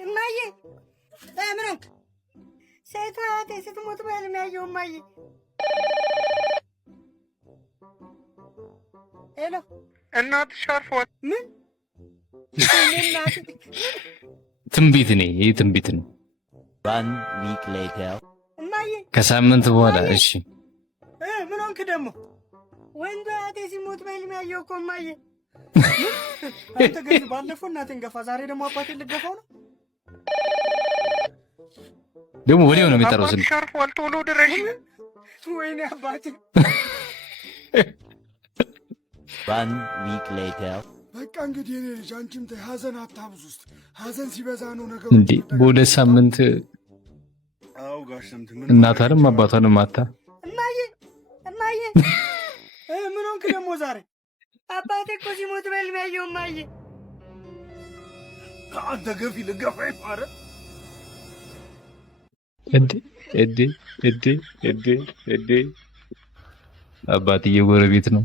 እማዬ ምን ሆንክ? ሴቷ አያቴ ስትሞት በህልሜ ያየሁ እማዬ። ሄሎ እናትሽ አርፏል። ምን ትንቢት ነው ይሄ ትንቢት ነው። እማዬ ከሳምንት በኋላ እሺ። ምን ሆንክ ደግሞ? ወንዱ አያቴ ሲሞት በህልሜ ያየሁ እኮ እማዬ። አንተ ግን ባለፈው እናቴን ገፋ፣ ዛሬ ደግሞ አባቴን ልገፋው ነው። ደግሞ ወዲያው ነው የሚጠራው ስልክ። አባትሽ አርፏል፣ ቶሎ ድረሽ። ወይኔ አባቴ። በቃ እንግዲህ እኔ ልጅ አንቺም ተይ፣ ሀዘን አታብዙ ውስጥ ሀዘን ሲበዛ ነው ነገሩ። እንዴ በሁለት ሳምንት እናቷንም አባቷንም አታ። እማዬ እማዬ ምን ሆንክ ደግሞ ዛሬ? አባቴ እኮ ሲሞት በህልሜ ያየሁ እማዬ። አንተ ገፊ ልገፋ ይማረ እዴ አባትዬ ጎረቤት ነው።